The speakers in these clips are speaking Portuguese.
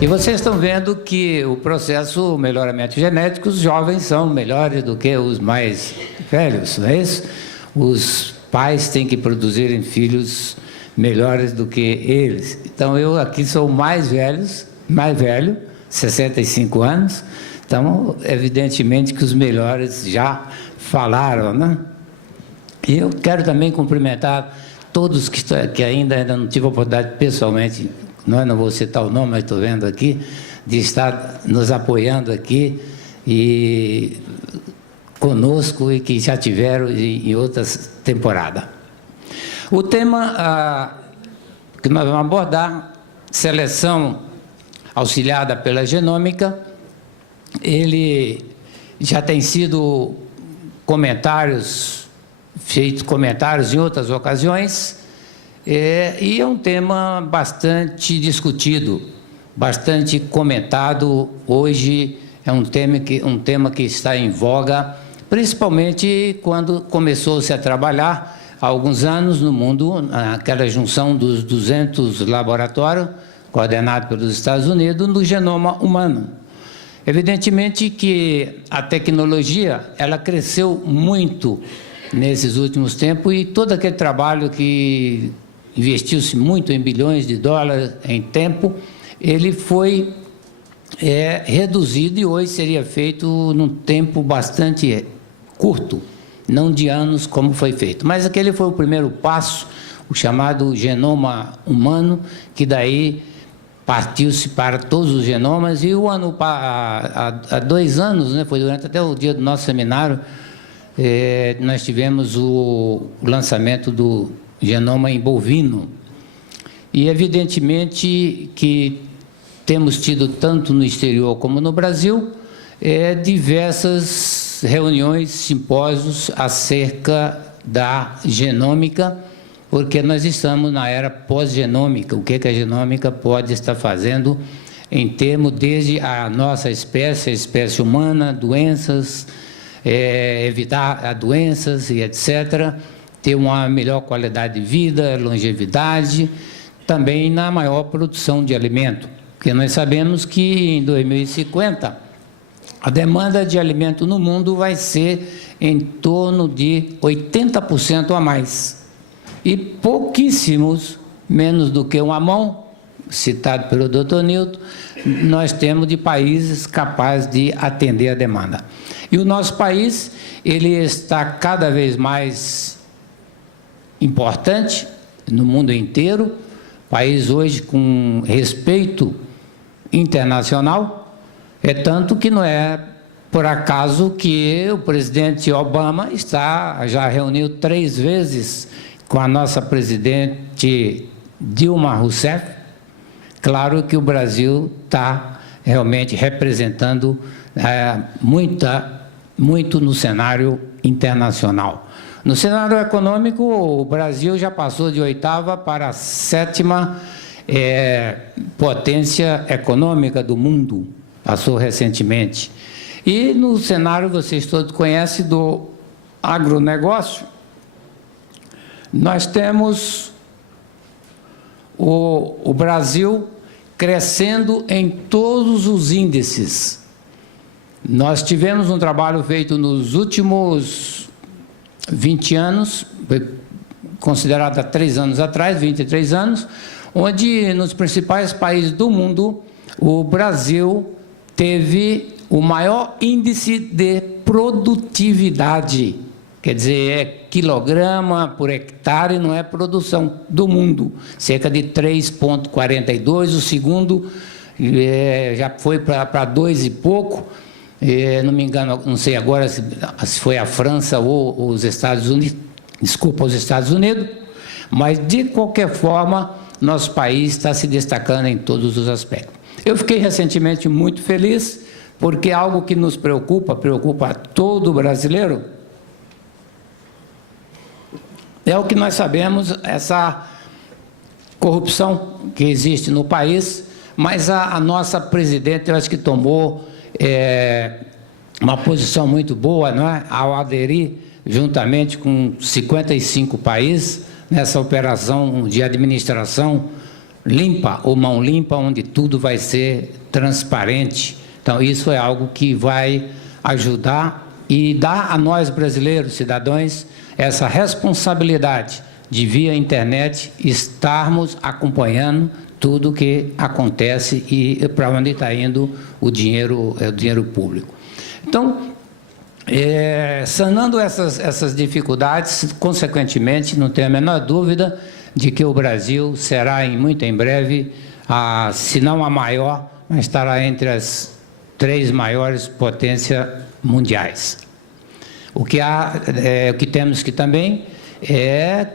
E vocês estão vendo que o processo, o melhoramento genético, os jovens são melhores do que os mais velhos, não é isso? Os pais têm que produzirem filhos melhores do que eles. Então, eu aqui sou o mais velho, 65 anos, então, evidentemente que os melhores já falaram, né? E eu quero também cumprimentar todos que ainda não tive a oportunidade pessoalmente, não vou citar o nome, mas estou vendo aqui, de estar nos apoiando aqui e conosco e que já tiveram em outras temporadas. O tema que nós vamos abordar, seleção auxiliada pela genômica, ele já tem sido feitos comentários em outras ocasiões, e é um tema bastante discutido, bastante comentado. Hoje é um tema que está em voga, principalmente quando começou-se a trabalhar, há alguns anos no mundo, aquela junção dos 200 laboratórios, coordenados pelos Estados Unidos, no genoma humano. Evidentemente que a tecnologia, ela cresceu muito nesses últimos tempos, e todo aquele trabalho que investiu-se muito em bilhões de dólares em tempo, ele foi reduzido e hoje seria feito num tempo bastante curto, não de anos como foi feito. Mas aquele foi o primeiro passo, o chamado genoma humano, que daí partiu-se para todos os genomas, e há 2 anos, né, foi durante até o dia do nosso seminário, nós tivemos o lançamento do genoma em bovino. E, evidentemente, que temos tido, tanto no exterior como no Brasil, diversas reuniões, simpósios acerca da genômica, porque nós estamos na era pós-genômica. O que a genômica pode estar fazendo em termos desde a nossa espécie, a espécie humana, doenças, evitar doenças e etc., ter uma melhor qualidade de vida, longevidade, também na maior produção de alimento, porque nós sabemos que em 2050 a demanda de alimento no mundo vai ser em torno de 80% a mais, e pouquíssimos, menos do que uma mão, citado pelo Dr. Newton, nós temos de países capazes de atender a demanda. E o nosso país, ele está cada vez mais importante no mundo inteiro, país hoje com respeito internacional, tanto que não é por acaso que o presidente Obama já reuniu 3 vezes com a nossa presidente Dilma Rousseff. Claro que o Brasil está realmente representando muito no cenário internacional. No cenário econômico, o Brasil já passou de 8ª para a 7ª potência econômica do mundo, passou recentemente. E no cenário, vocês todos conhecem, do agronegócio, nós temos o Brasil crescendo em todos os índices. Nós tivemos um trabalho feito nos últimos 20 anos, considerado há 3 anos atrás, 23 anos, onde nos principais países do mundo, o Brasil teve o maior índice de produtividade, quer dizer, é quilograma por hectare, não é produção do mundo, cerca de 3,42, o segundo já foi para 2 e pouco, não me engano, não sei agora se foi a França ou os Estados Unidos, desculpa, os Estados Unidos, mas de qualquer forma, nosso país está se destacando em todos os aspectos. Eu fiquei recentemente muito feliz, porque algo que nos preocupa a todo brasileiro, é o que nós sabemos, essa corrupção que existe no país, mas a nossa presidente, eu acho que tomou uma posição muito boa, não é? Ao aderir, juntamente com 55 países, nessa operação de administração limpa ou mão limpa, onde tudo vai ser transparente. Então, isso é algo que vai ajudar e dar a nós, brasileiros, cidadãos, essa responsabilidade de, via internet, estarmos acompanhando tudo o que acontece e para onde está indo o dinheiro público. Então, sanando essas dificuldades, consequentemente, não tenho a menor dúvida de que o Brasil será, muito em breve, se não a maior, mas estará entre as 3 maiores potências mundiais. O que temos que também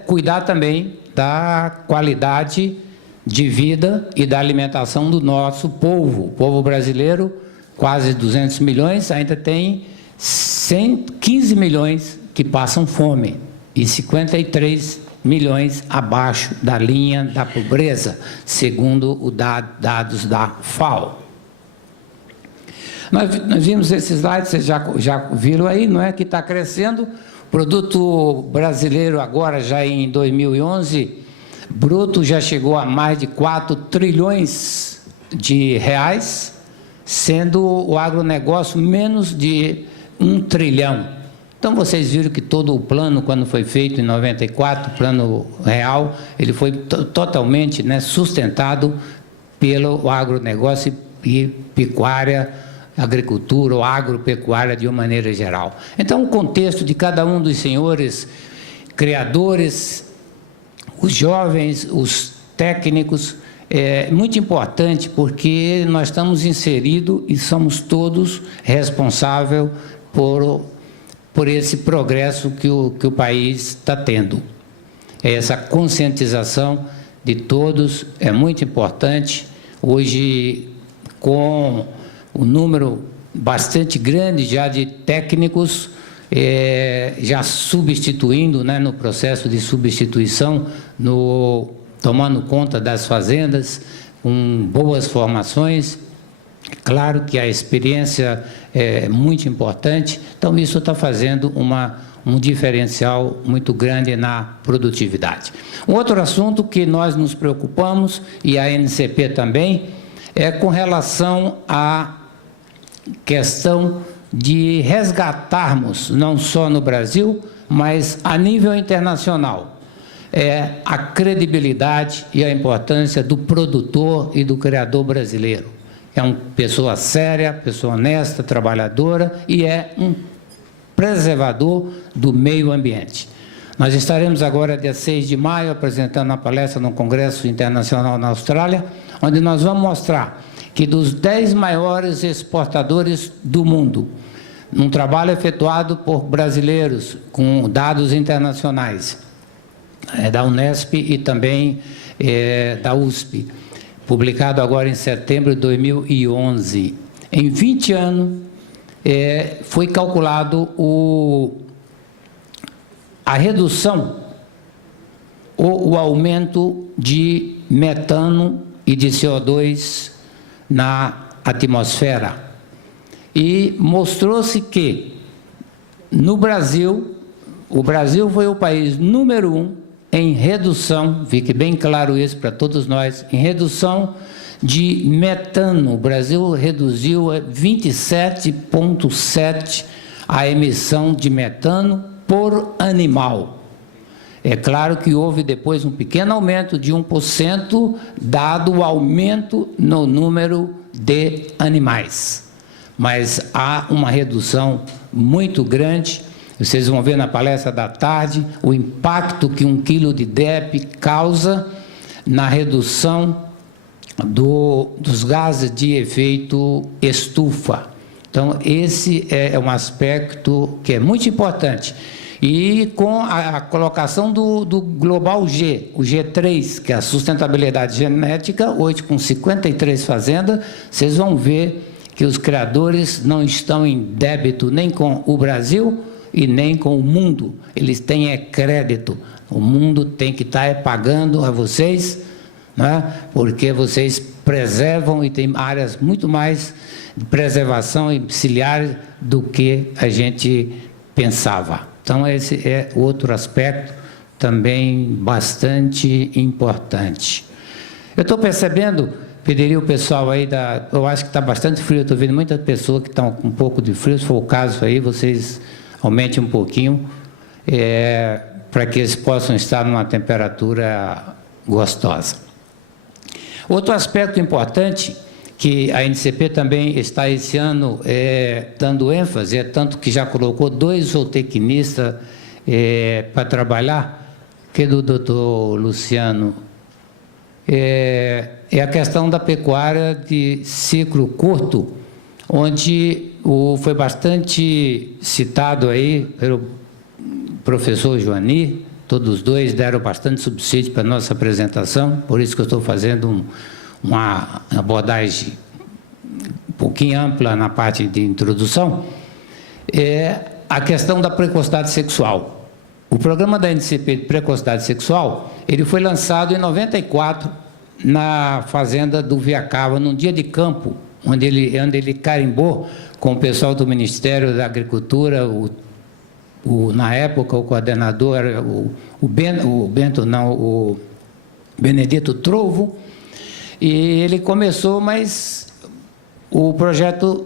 cuidar também da qualidade de vida e da alimentação do nosso povo. O povo brasileiro, quase 200 milhões, ainda tem 115 milhões que passam fome e 53 milhões abaixo da linha da pobreza, segundo os dados da FAO. Nós vimos esses slides, vocês já viram aí, não é? Que está crescendo. O produto brasileiro agora, já em 2011, bruto já chegou a mais de 4 trilhões de reais, sendo o agronegócio menos de 1 trilhão. Então, vocês viram que todo o plano, quando foi feito em 94, o plano real, ele foi totalmente, né, sustentado pelo agronegócio e pecuária, agricultura ou agropecuária de uma maneira geral. Então, o contexto de cada um dos senhores criadores, os jovens, os técnicos, é muito importante, porque nós estamos inseridos e somos todos responsáveis por esse progresso que o país está tendo. Essa conscientização de todos é muito importante. Hoje, com o número bastante grande já de técnicos, já substituindo, né, no processo de substituição, tomando conta das fazendas, com boas formações. Claro que a experiência é muito importante, então isso está fazendo um diferencial muito grande na produtividade. Um outro assunto que nós nos preocupamos, e a NCP também, é com relação à questão de resgatarmos, não só no Brasil, mas a nível internacional, a credibilidade e a importância do produtor e do criador brasileiro. É uma pessoa séria, pessoa honesta, trabalhadora e é um preservador do meio ambiente. Nós estaremos agora, dia 6 de maio, apresentando uma palestra no Congresso Internacional na Austrália, onde nós vamos mostrar que dos 10 maiores exportadores do mundo, num trabalho efetuado por brasileiros, com dados internacionais, da Unesp e também da USP, publicado agora em setembro de 2011. Em 20 anos, foi calculado a redução ou o aumento de metano e de CO2 na atmosfera. E mostrou-se que, no Brasil, o Brasil foi o país número 1 em redução, fique bem claro isso para todos nós, em redução de metano. O Brasil reduziu 27,7% a emissão de metano por animal. É claro que houve depois um pequeno aumento de 1%, dado o aumento no número de animais. Mas há uma redução muito grande. Vocês vão ver na palestra da tarde o impacto que 1 quilo de DEP causa na redução dos gases de efeito estufa. Então, esse é um aspecto que é muito importante. E com a colocação do Global G, o G3, que é a sustentabilidade genética, hoje com 53 fazendas, vocês vão ver que os criadores não estão em débito nem com o Brasil e nem com o mundo. Eles têm crédito. O mundo tem que estar pagando a vocês, né, porque vocês preservam e tem áreas muito mais de preservação e auxiliar do que a gente pensava. Então, esse é outro aspecto também bastante importante. Eu estou percebendo, pediria o pessoal aí, eu acho que está bastante frio, estou vendo muitas pessoas que estão com um pouco de frio, se for o caso aí, vocês aumentem um pouquinho, para que eles possam estar numa temperatura gostosa. Outro aspecto importante, que a NCP também está esse ano dando ênfase, tanto que já colocou 2 zootecnistas para trabalhar, que é do doutor Luciano, é a questão da pecuária de ciclo curto, onde foi bastante citado aí pelo professor Joani, todos os 2 deram bastante subsídio para a nossa apresentação, por isso que eu estou fazendo uma abordagem um pouquinho ampla na parte de introdução, a questão da precocidade sexual. O programa da NCP de precocidade sexual, ele foi lançado em 94 na fazenda do Viacava, num dia de campo, onde ele carimbou com o pessoal do Ministério da Agricultura, na época o coordenador era o Benedito Trovo, e ele começou, mas o projeto,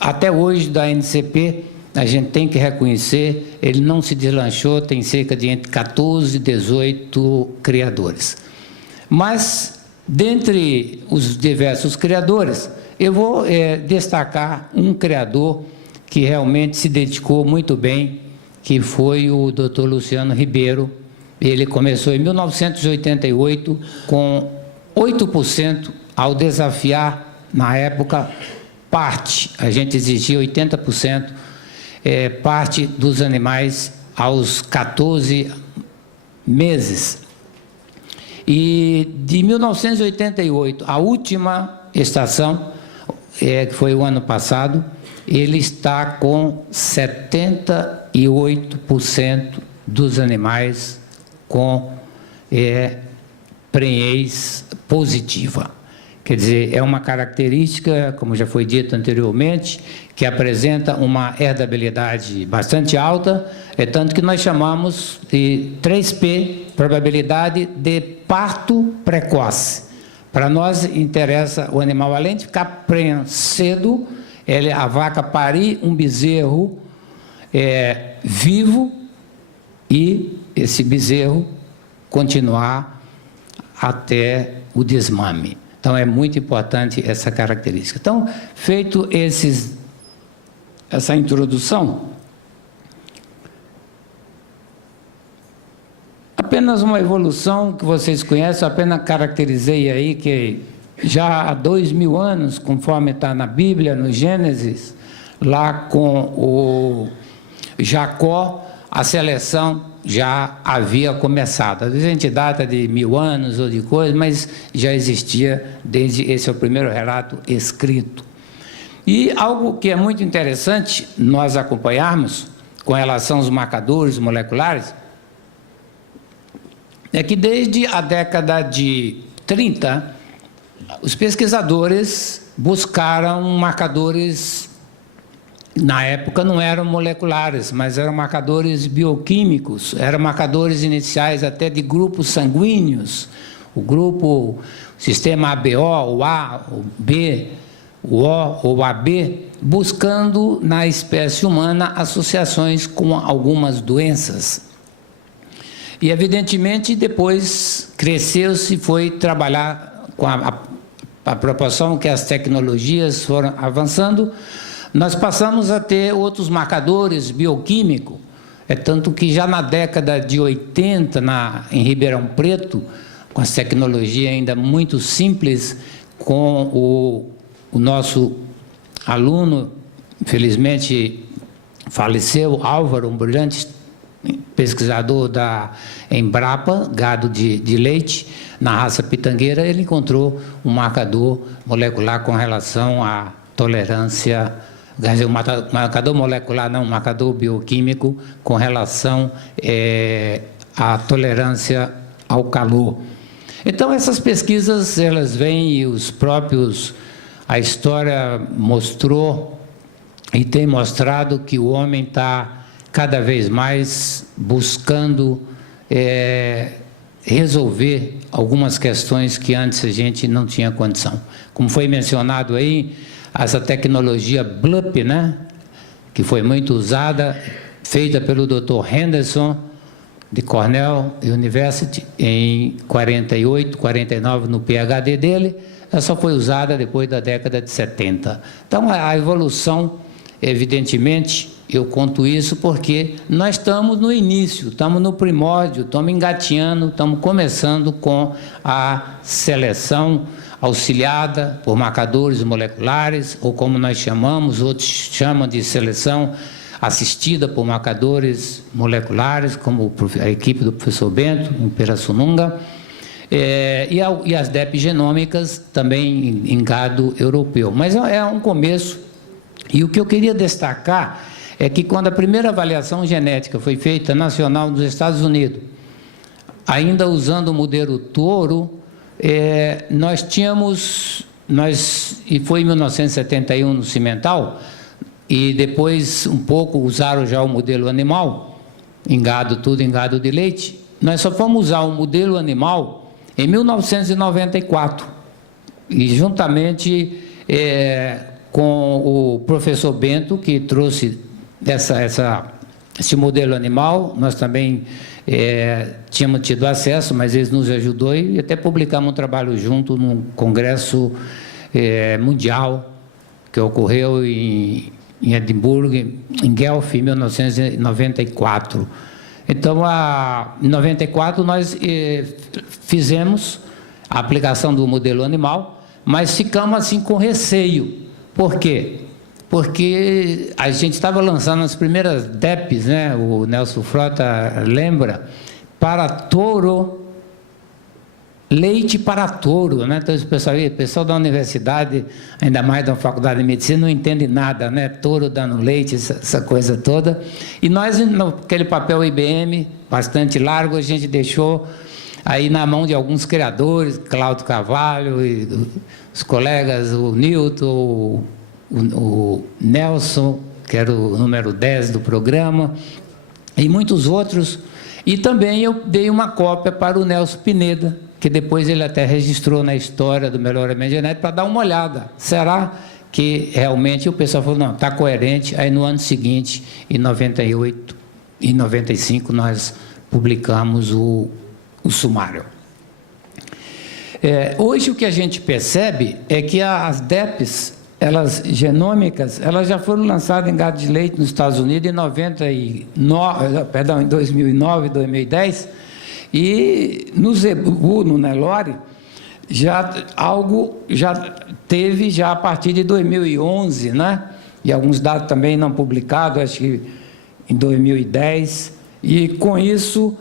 até hoje, da NCP, a gente tem que reconhecer, ele não se deslanchou, tem cerca de entre 14 e 18 criadores. Mas, dentre os diversos criadores, eu vou destacar um criador que realmente se dedicou muito bem, que foi o Dr. Luciano Ribeiro. Ele começou em 1988 com 8%, ao desafiar, na época, a gente exigia 80%, parte dos animais aos 14 meses. E de 1988, a última estação, que foi o ano passado, ele está com 78% dos animais com prenhez positiva. Quer dizer, é uma característica, como já foi dito anteriormente, que apresenta uma herdabilidade bastante alta, tanto que nós chamamos de 3P, probabilidade de parto precoce. Para nós interessa o animal, além de ficar prenhe cedo, a vaca parir um bezerro vivo e esse bezerro continuar até o desmame. Então, é muito importante essa característica. Então, feito essa introdução, apenas uma evolução que vocês conhecem, apenas caracterizei aí que já há 2000 anos, conforme está na Bíblia, no Gênesis, lá com o Jacó, a seleção já havia começado. Às vezes a gente data de 1000 anos ou de coisa, mas já existia desde esse é o primeiro relato escrito. E algo que é muito interessante nós acompanharmos com relação aos marcadores moleculares é que desde a década de 30, os pesquisadores buscaram marcadores. Na época não eram moleculares, mas eram marcadores bioquímicos, eram marcadores iniciais até de grupos sanguíneos, o sistema ABO, o A, o B, o O ou AB, buscando na espécie humana associações com algumas doenças. E, evidentemente, depois cresceu-se e foi trabalhar com a proporção que as tecnologias foram avançando. Nós passamos a ter outros marcadores bioquímicos, tanto que já na década de 80, em Ribeirão Preto, com as tecnologias ainda muito simples, com o nosso aluno, infelizmente faleceu, Álvaro, um brilhante pesquisador da Embrapa, gado de leite, na raça pitangueira, ele encontrou um marcador molecular com relação à tolerância, um marcador molecular, não, um marcador bioquímico com relação à tolerância ao calor. Então, essas pesquisas, elas vêm e a história mostrou e tem mostrado que o homem está cada vez mais buscando resolver algumas questões que antes a gente não tinha condição. Como foi mencionado aí, essa tecnologia BLUP, né, que foi muito usada, feita pelo Dr. Henderson, de Cornell University, em 48, 49, no PhD dele, ela só foi usada depois da década de 70. Então, a evolução, evidentemente, eu conto isso porque nós estamos no início, estamos no primórdio, estamos engateando, estamos começando com a seleção auxiliada por marcadores moleculares, ou como nós chamamos, outros chamam de seleção assistida por marcadores moleculares, como a equipe do professor Bento, em Pirassununga, e as DEP genômicas também em gado europeu. Mas é um começo, e o que eu queria destacar é que quando a primeira avaliação genética foi feita nacional nos Estados Unidos, ainda usando o modelo Toro, e foi em 1971 no Cimental, e depois um pouco usaram já o modelo animal, em gado, tudo em gado de leite. Nós só fomos usar o modelo animal em 1994, e juntamente com o professor Bento, que trouxe esse modelo animal, nós também tínhamos tido acesso, mas eles nos ajudou e até publicamos um trabalho junto num congresso mundial que ocorreu em Edimburgo, em Guelph, em 1994. Então, em 94, nós fizemos a aplicação do modelo animal, mas ficamos assim com receio. Por quê? Porque a gente estava lançando as primeiras DEPs, né? O Nelson Frota lembra, para touro, leite para touro, né? Então, o pessoal da universidade, ainda mais da faculdade de medicina, não entende nada, né? Touro dando leite, essa coisa toda. E nós, naquele papel IBM, bastante largo, a gente deixou aí na mão de alguns criadores, Cláudio Carvalho, e os colegas, o Newton, o Nelson, que era o número 10 do programa, e muitos outros. E também eu dei uma cópia para o Nelson Pineda, que depois ele até registrou na história do melhoramento genético, para dar uma olhada. Será que realmente o pessoal falou, não, está coerente? Aí no ano seguinte, em 98 e 95, nós publicamos o sumário. Hoje o que a gente percebe é que as DEPs, elas genômicas, elas já foram lançadas em gado de leite nos Estados Unidos em 2009, 2010, e no Zebu, no Nelore, já teve já a partir de 2011, né? E alguns dados também não publicados, acho que em 2010, e com isso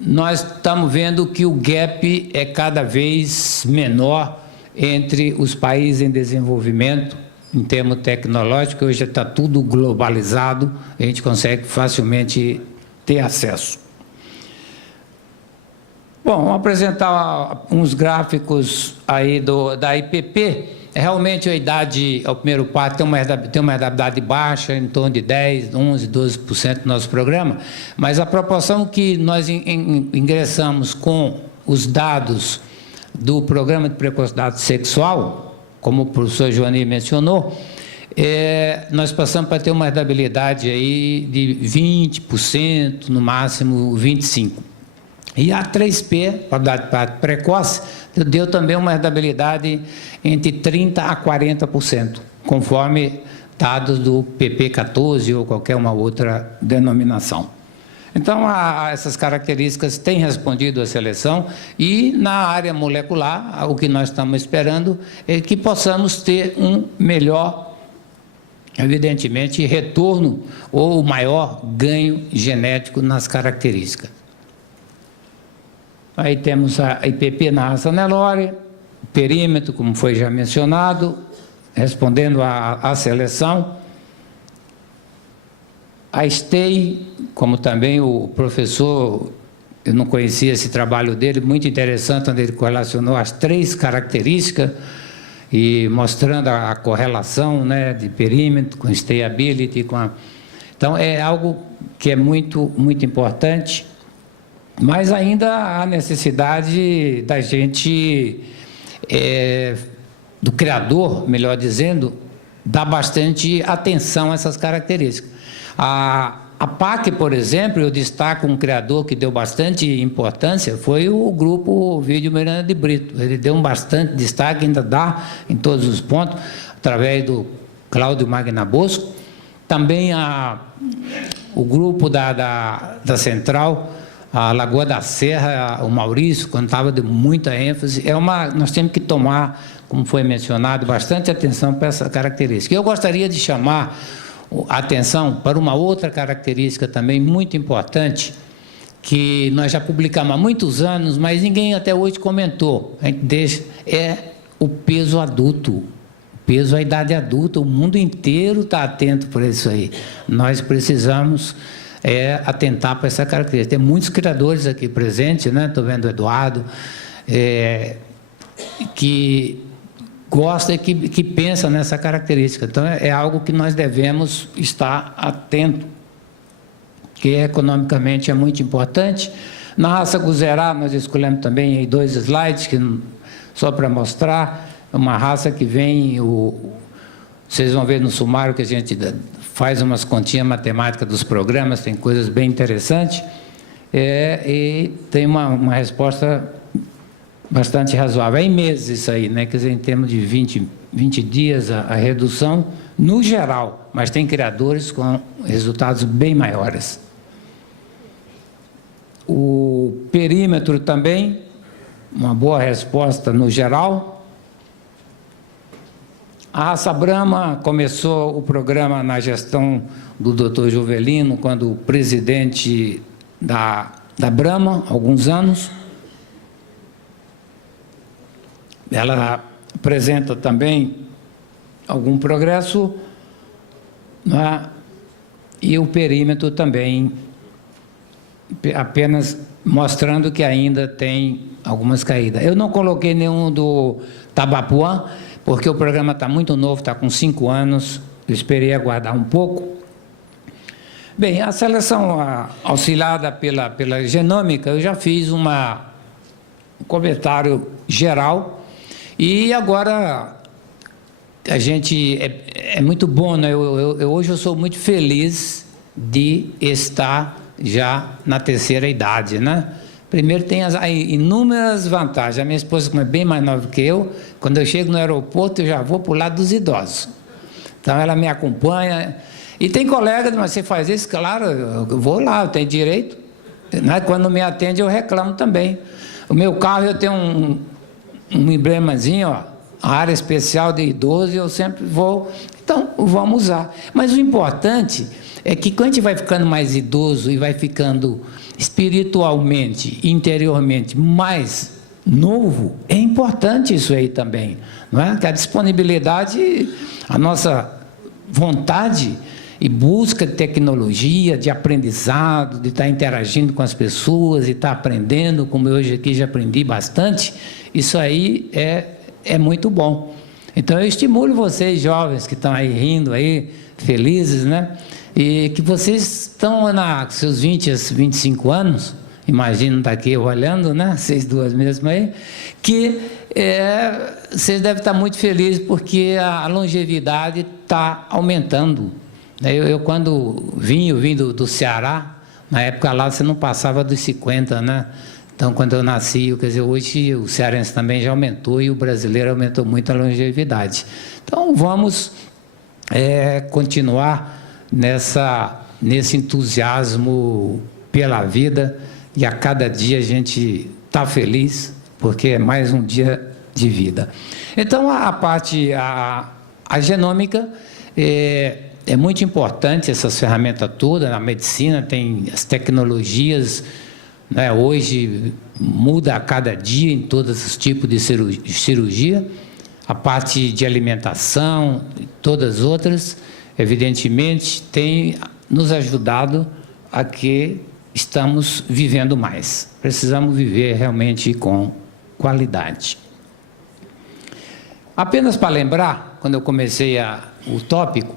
nós estamos vendo que o gap é cada vez menor entre os países em desenvolvimento, em termos tecnológicos. Hoje está tudo globalizado, a gente consegue facilmente ter acesso. Bom, vamos apresentar uns gráficos aí da IPP. Realmente a idade, ao primeiro parto, tem uma idade baixa, em torno de 10%, 11%, 12% do nosso programa, mas a proporção que nós ingressamos com os dados do programa de precocidade sexual, como o professor Joani mencionou, nós passamos para ter uma herdabilidade aí de 20%, no máximo 25%. E a 3P, probabilidade de parto precoce, deu também uma herdabilidade entre 30% a 40%, conforme dados do PP14 ou qualquer uma outra denominação. Então, essas características têm respondido à seleção, e na área molecular, o que nós estamos esperando é que possamos ter um melhor, evidentemente, retorno ou maior ganho genético nas características. Aí temos a IPP na raça Nelore, perímetro, como foi já mencionado, respondendo à seleção. A STEI, como também o professor, eu não conhecia esse trabalho dele, muito interessante, onde ele correlacionou as 3 características, e mostrando a correlação, né, de perímetro com stayability. Então, é algo que é muito, muito importante. Mas ainda há necessidade da gente, do criador, melhor dizendo, dar bastante atenção a essas características. A PAC, por exemplo, eu destaco um criador que deu bastante importância, foi o grupo Vídeo Miranda de Brito. Ele deu um bastante destaque, ainda dá em todos os pontos, através do Cláudio Magna Bosco. Também o grupo da Central, a Lagoa da Serra, o Maurício, quando estava de muita ênfase. Nós temos que tomar, como foi mencionado, bastante atenção para essa característica. Eu gostaria de chamar atenção para uma outra característica também muito importante, que nós já publicamos há muitos anos, mas ninguém até hoje comentou. A gente deixa, o peso adulto, peso à idade adulta. O mundo inteiro está atento por isso aí. Nós precisamos atentar para essa característica. Tem muitos criadores aqui presentes, né? Estou vendo o Eduardo, que gosta e que pensa nessa característica. Então, é algo que nós devemos estar atento, que economicamente é muito importante. Na raça Guzerá, nós escolhemos também aí 2 slides, só para mostrar, uma raça que vem, vocês vão ver no sumário que a gente faz umas continhas matemáticas dos programas, tem coisas bem interessantes, e tem uma resposta bastante razoável. É em meses isso aí, né? Quer dizer, em termos de 20 dias a redução, no geral, mas tem criadores com resultados bem maiores. O perímetro também, uma boa resposta no geral. A raça Brahma começou o programa na gestão do Dr. Juvelino, quando presidente da Brahma, há alguns anos. Ela apresenta também algum progresso, né? E o perímetro também, apenas mostrando que ainda tem algumas caídas. Eu não coloquei nenhum do Tabapuã, porque o programa está muito novo, está com 5 anos, eu esperei aguardar um pouco. Bem, a seleção auxiliada pela genômica, eu já fiz um comentário geral. E agora, a gente, é muito bom, né? Hoje eu sou muito feliz de estar já na terceira idade, né? Primeiro, tem as inúmeras vantagens. A minha esposa, como é bem mais nova que eu, quando eu chego no aeroporto, eu já vou para o lado dos idosos. Então, ela me acompanha. E tem colegas, mas você faz isso? Claro, eu vou lá, eu tenho direito. Né? Quando me atende, eu reclamo também. O meu carro, eu tenho um emblemazinho, ó, a área especial de idoso, eu sempre vou. Então, vamos usar. Mas o importante é que quando a gente vai ficando mais idoso e vai ficando espiritualmente, interiormente mais novo, é importante isso aí também, não é? Que a disponibilidade, a nossa vontade e busca de tecnologia, de aprendizado, de estar interagindo com as pessoas e estar aprendendo, como eu hoje aqui já aprendi bastante, isso aí é muito bom. Então, eu estimulo vocês, jovens, que estão aí rindo, aí, felizes, né? E que vocês estão com seus 20 a 25 anos, imagino daqui olhando, né? Vocês duas mesmo aí, que vocês devem estar muito felizes porque a longevidade está aumentando. Eu quando vim do Ceará, na época lá você não passava dos 50, né? Então, quando eu nasci, quer dizer, hoje o cearense também já aumentou e o brasileiro aumentou muito a longevidade. Então, vamos continuar nesse entusiasmo pela vida, e a cada dia a gente está feliz, porque é mais um dia de vida. Então, a genômica é muito importante, essas ferramentas todas, na medicina tem as tecnologias, né, hoje muda a cada dia em todos os tipos de cirurgia, a parte de alimentação, todas as outras, evidentemente, tem nos ajudado a que estamos vivendo mais. Precisamos viver realmente com qualidade. Apenas para lembrar, quando eu comecei o tópico,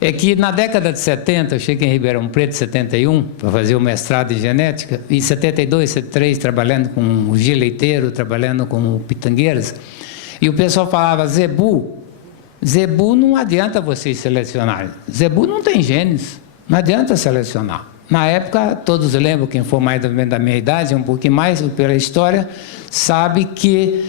é que na década de 70, eu cheguei em Ribeirão Preto, em 71, para fazer o mestrado em genética, e em 72, 73, trabalhando com o Gil Leiteiro, trabalhando com o Pitangueiras, e o pessoal falava, zebu não adianta vocês selecionarem, zebu não tem genes, não adianta selecionar. Na época, todos lembram, quem for mais da minha idade, um pouquinho mais pela história, sabe que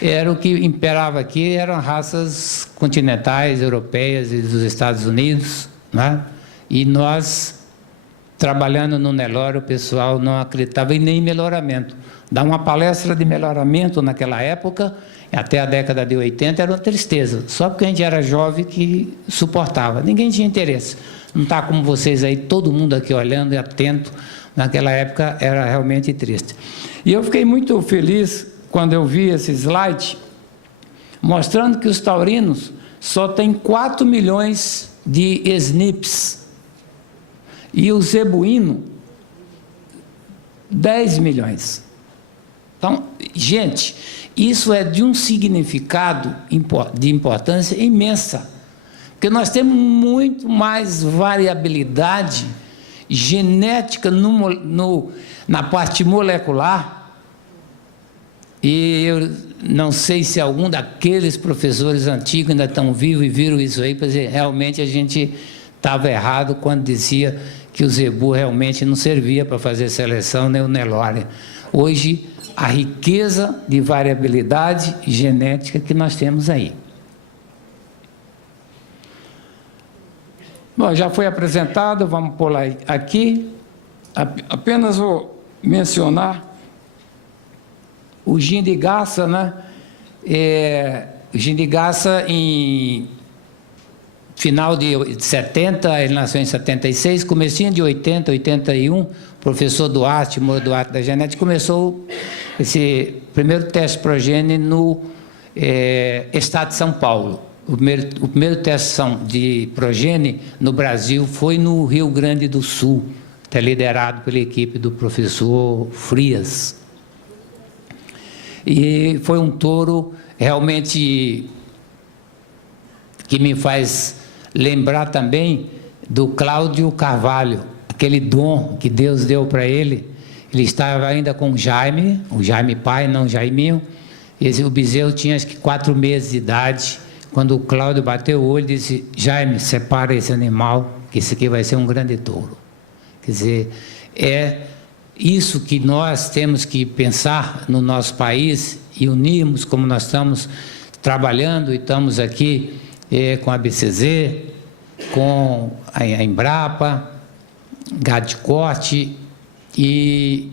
era o que imperava aqui, eram raças continentais, europeias e dos Estados Unidos, né? E nós, trabalhando no Nelore, o pessoal não acreditava em nem melhoramento. Dar uma palestra de melhoramento naquela época, até a década de 80, era uma tristeza, só porque a gente era jovem que suportava, ninguém tinha interesse. Não está como vocês aí, todo mundo aqui olhando e atento, naquela época era realmente triste. E eu fiquei muito feliz quando eu vi esse slide, mostrando que os taurinos só têm 4 milhões de SNPs, e o zebuíno, 10 milhões. Então, gente, isso é de um significado de importância imensa, porque nós temos muito mais variabilidade genética na parte molecular. E eu não sei se algum daqueles professores antigos ainda estão vivos e viram isso aí, para dizer, realmente a gente estava errado quando dizia que o zebu realmente não servia para fazer seleção, nem o Nelore. Hoje, a riqueza de variabilidade genética que nós temos aí. Bom, já foi apresentado, vamos pular aqui. Apenas vou mencionar o Gindigaça, né? O Gindigaça, em final de 70, ele nasceu em 76, comecinho de 80, 81, professor Duarte, Moura Duarte da genética, começou esse primeiro teste progênie no estado de São Paulo. O primeiro teste de progênie no Brasil foi no Rio Grande do Sul, até liderado pela equipe do professor Frias. E foi um touro realmente que me faz lembrar também do Cláudio Carvalho, aquele dom que Deus deu para ele. Ele estava ainda com o Jaime pai, não Jaiminho. O bezerro tinha acho que 4 meses de idade. Quando o Cláudio bateu o olho, disse, Jaime, separa esse animal, que esse aqui vai ser um grande touro. Quer dizer, é isso que nós temos que pensar no nosso país e unirmos, como nós estamos trabalhando e estamos aqui com a BCZ, com a Embrapa, Gado de Corte, e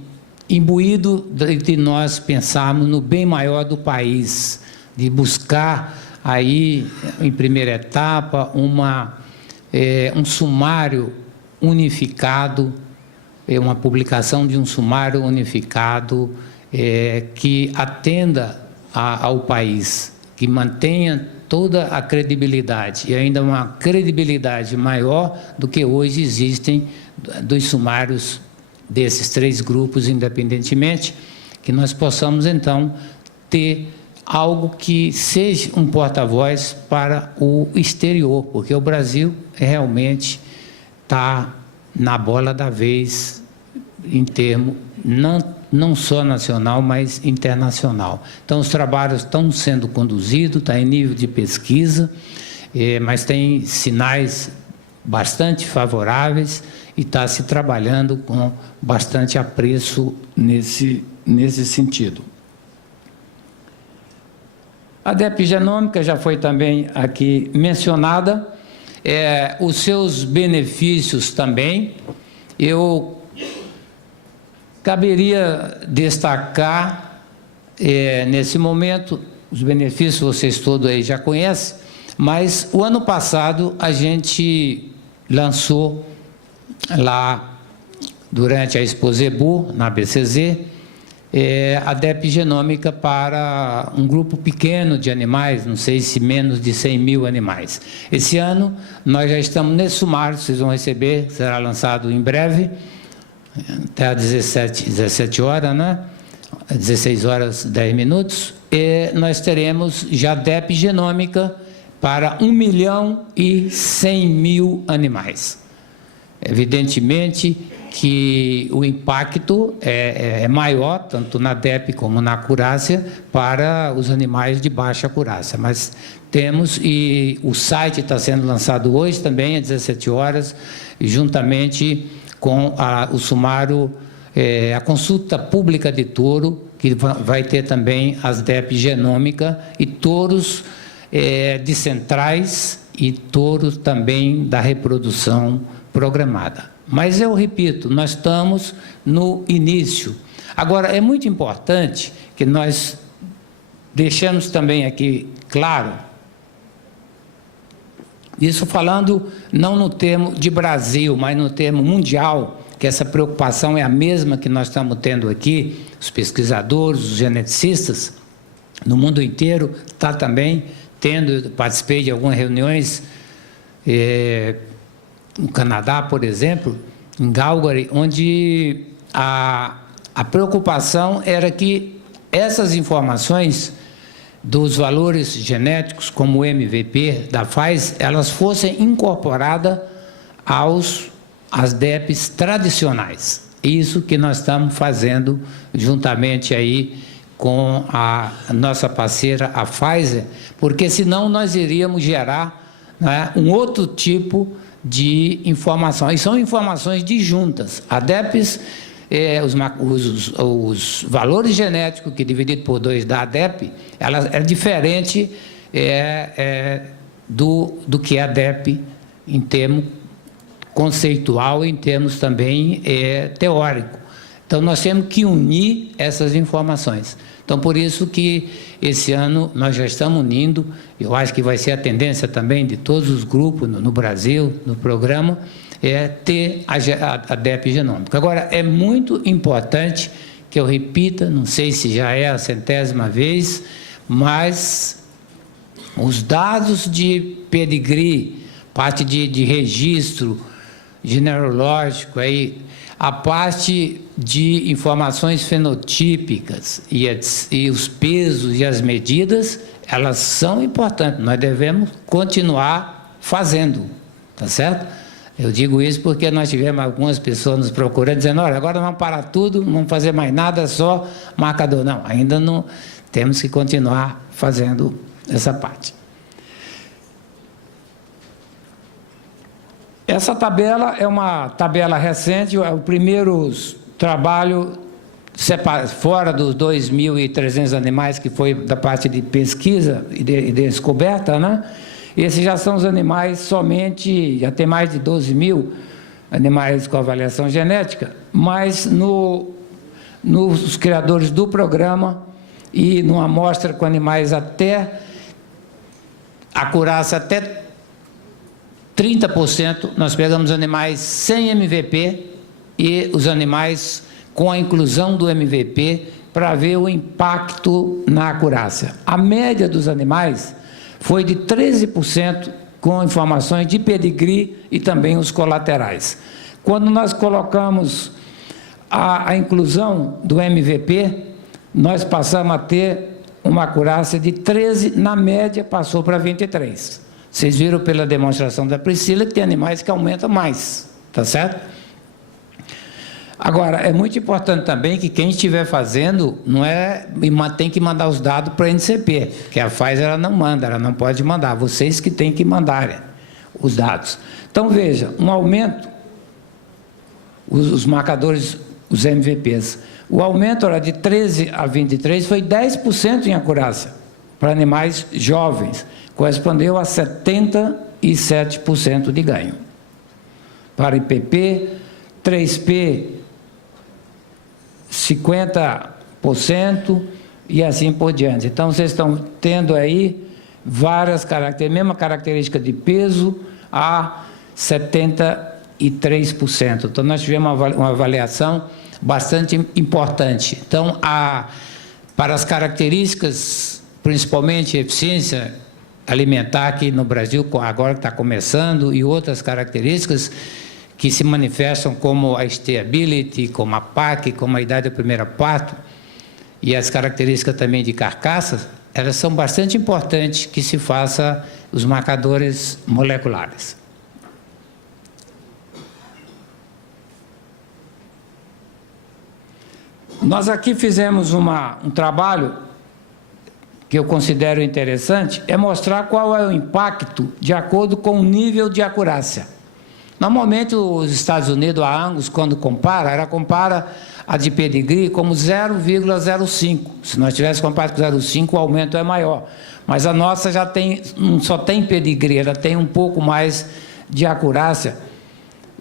imbuído de nós pensarmos no bem maior do país, de buscar aí, em primeira etapa, um sumário unificado, uma publicação de um sumário unificado que atenda ao país, que mantenha toda a credibilidade, e ainda uma credibilidade maior do que hoje existem dos sumários desses 3 grupos, independentemente, que nós possamos, então, ter algo que seja um porta-voz para o exterior, porque o Brasil realmente está na bola da vez em termo não só nacional, mas internacional. Então, os trabalhos estão sendo conduzidos, está em nível de pesquisa, mas tem sinais bastante favoráveis e está se trabalhando com bastante apreço nesse sentido. A epigenômica já foi também aqui mencionada, os seus benefícios também. Eu caberia destacar, nesse momento, os benefícios vocês todos aí já conhecem, mas o ano passado a gente lançou lá, durante a Expo Zebu, na BCZ, a epigenômica para um grupo pequeno de animais, não sei se menos de 100 mil animais. Esse ano, nós já estamos nesse sumário, vocês vão receber, será lançado em breve, até às 17 horas, né? 16 horas 10 minutos, e nós teremos já epigenômica para 1.100.000 animais. Evidentemente que o impacto é maior, tanto na DEP como na acurácia, para os animais de baixa acurácia. Mas temos, e o site está sendo lançado hoje também, às 17 horas, juntamente com o sumário, a consulta pública de touro, que vai ter também as DEP genômica e touros de centrais e touros também da reprodução programada. Mas eu repito, nós estamos no início. Agora, é muito importante que nós deixemos também aqui claro, isso falando não no termo de Brasil, mas no termo mundial, que essa preocupação é a mesma que nós estamos tendo aqui, os pesquisadores, os geneticistas, no mundo inteiro, está também tendo, participei de algumas reuniões, no Canadá, por exemplo, em Calgary, onde a preocupação era que essas informações dos valores genéticos, como o MVP da Pfizer, elas fossem incorporadas às DEPs tradicionais. Isso que nós estamos fazendo juntamente aí com a nossa parceira, a Pfizer, porque senão nós iríamos gerar, né, um outro tipo de informação. E são informações disjuntas. A DEPs, os valores genéticos, que dividido por 2 da DEP, ela é diferente do que é a DEP em termos conceitual, em termos também teórico. Então, nós temos que unir essas informações. Então, por isso que esse ano nós já estamos unindo, eu acho que vai ser a tendência também de todos os grupos no Brasil, no programa, ter a DEP genômica. Agora, é muito importante que eu repita, não sei se já é a 100ª vez, mas os dados de pedigree, parte de registro genealógico, aí, a parte de informações fenotípicas e os pesos e as medidas, elas são importantes, nós devemos continuar fazendo, tá certo? Eu digo isso porque nós tivemos algumas pessoas nos procurando, dizendo, olha, agora vamos parar tudo, não vamos fazer mais nada, só marcador. Não, ainda não, temos que continuar fazendo essa parte. Essa tabela é uma tabela recente, é o primeiro trabalho fora dos 2.300 animais, que foi da parte de pesquisa e de descoberta, né? Esses já são os animais somente, já tem mais de 12.000 animais com avaliação genética, mas nos criadores do programa e numa amostra com animais até, acurácia até 30%, nós pegamos animais sem MVP e os animais com a inclusão do MVP para ver o impacto na acurácia. A média dos animais foi de 13% com informações de pedigree e também os colaterais. Quando nós colocamos a inclusão do MVP, nós passamos a ter uma acurácia de 13%, na média passou para 23%. Vocês viram pela demonstração da Priscila que tem animais que aumentam mais, tá certo? Agora, é muito importante também que quem estiver fazendo, tem que mandar os dados para a NCP, que a Pfizer ela não manda, ela não pode mandar, vocês que têm que mandarem os dados. Então, veja, um aumento, os marcadores, os MVPs, o aumento era de 13 a 23, foi 10% em acurácia, para animais jovens, correspondeu a 77% de ganho. Para IPP, 3P, 50% e assim por diante. Então, vocês estão tendo aí várias características, mesma característica de peso a 73%. Então, nós tivemos uma avaliação bastante importante. Então, para as características, principalmente eficiência alimentar aqui no Brasil, agora que está começando, e outras características que se manifestam como a stability, como a PAC, como a idade do primeiro parto, e as características também de carcaça, elas são bastante importantes que se faça os marcadores moleculares. Nós aqui fizemos um trabalho que eu considero interessante, é mostrar qual é o impacto de acordo com o nível de acurácia. Normalmente, os Estados Unidos, a Angus, quando compara, ela compara a de pedigree como 0,05. Se nós tivéssemos comparado com 0,5, o aumento é maior. Mas a nossa já tem, não só tem pedigree, ela tem um pouco mais de acurácia.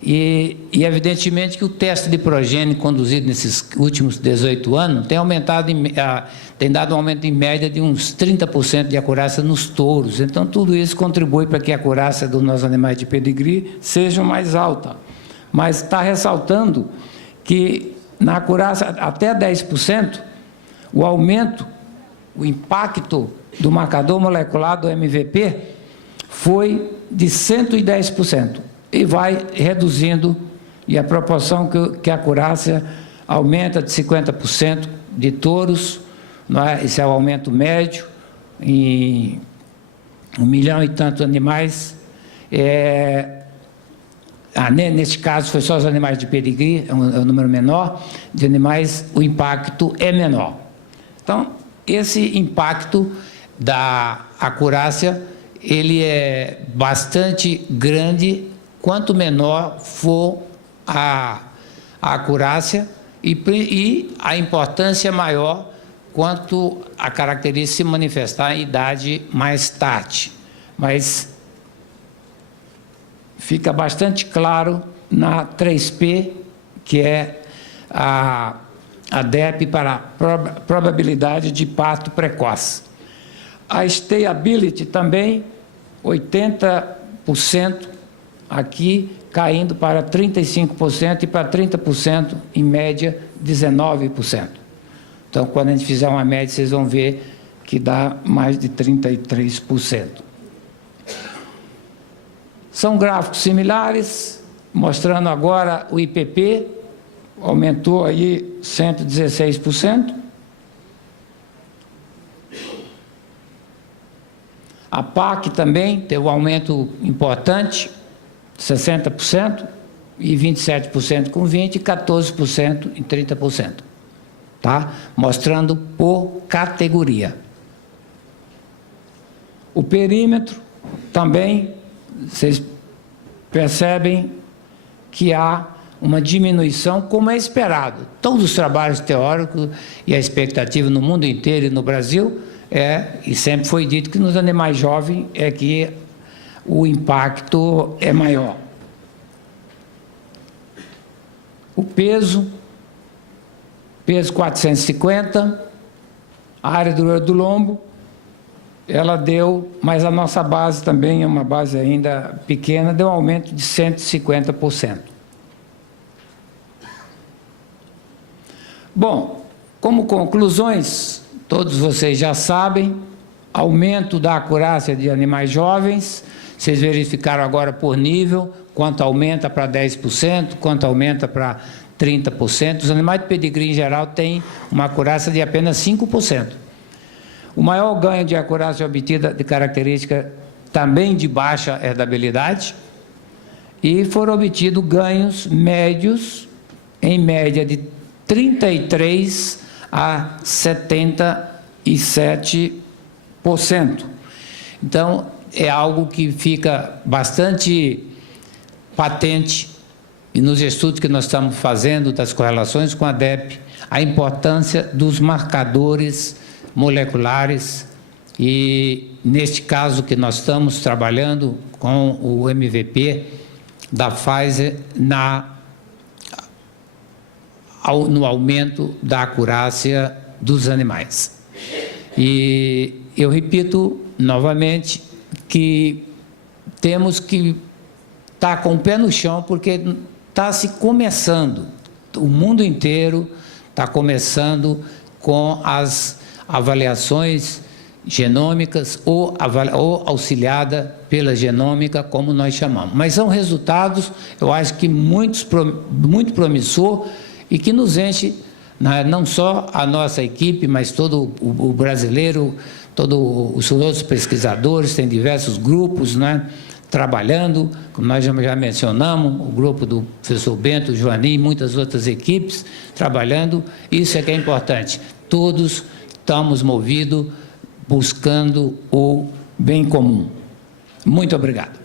E evidentemente que o teste de progênie conduzido nesses últimos 18 anos tem aumentado, tem dado um aumento em média de uns 30% de acurácia nos touros. Então, tudo isso contribui para que a acurácia dos nossos animais de pedigree seja mais alta. Mas está ressaltando que na acurácia até 10%, o aumento, o impacto do marcador molecular do MVP foi de 110%. E vai reduzindo, e a proporção que a acurácia aumenta de 50% de touros, não é? Esse é o aumento médio, em 1 milhão e tantos animais. Neste caso, foi só os animais de pedigree, é um número menor, de animais o impacto é menor. Então, esse impacto da acurácia, ele é bastante grande. Quanto menor for a acurácia e a importância maior quanto a característica se manifestar em idade mais tarde. Mas fica bastante claro na 3P, que é a DEP para probabilidade de parto precoce. A stayability também, 80%, aqui caindo para 35% e para 30%, em média, 19%. Então, quando a gente fizer uma média, vocês vão ver que dá mais de 33%. São gráficos similares, mostrando agora o IPP, aumentou aí 116%. A PAC também teve um aumento importante, 60%, e 27% com 20%, e 14% em 30%. Tá? Mostrando por categoria. O perímetro também, vocês percebem que há uma diminuição, como é esperado. Todos os trabalhos teóricos e a expectativa no mundo inteiro e no Brasil e sempre foi dito que nos animais jovens é que o impacto é maior. O peso 450, a área do lombo, ela deu, mas a nossa base também é uma base ainda pequena, deu um aumento de 150%. Bom, como conclusões, todos vocês já sabem, aumento da acurácia de animais jovens. Vocês verificaram agora por nível, quanto aumenta para 10%, quanto aumenta para 30%. Os animais de pedigree, em geral, têm uma acurácia de apenas 5%. O maior ganho de acurácia obtida de característica também de baixa herdabilidade, e foram obtidos ganhos médios, em média de 33% a 77%. Então, é algo que fica bastante patente, e nos estudos que nós estamos fazendo das correlações com a DEP, a importância dos marcadores moleculares, e neste caso que nós estamos trabalhando com o MVP da Pfizer no aumento da acurácia dos animais. E eu repito novamente que temos que estar com o pé no chão, porque está se começando, o mundo inteiro está começando com as avaliações genômicas ou auxiliada pela genômica, como nós chamamos. Mas são resultados, eu acho que muito promissor, e que nos enche, não só a nossa equipe, mas todo o brasileiro, todos os outros pesquisadores, tem diversos grupos, né, trabalhando, como nós já mencionamos, o grupo do professor Bento, Joanim, muitas outras equipes trabalhando. Isso é que é importante. Todos estamos movidos buscando o bem comum. Muito obrigado.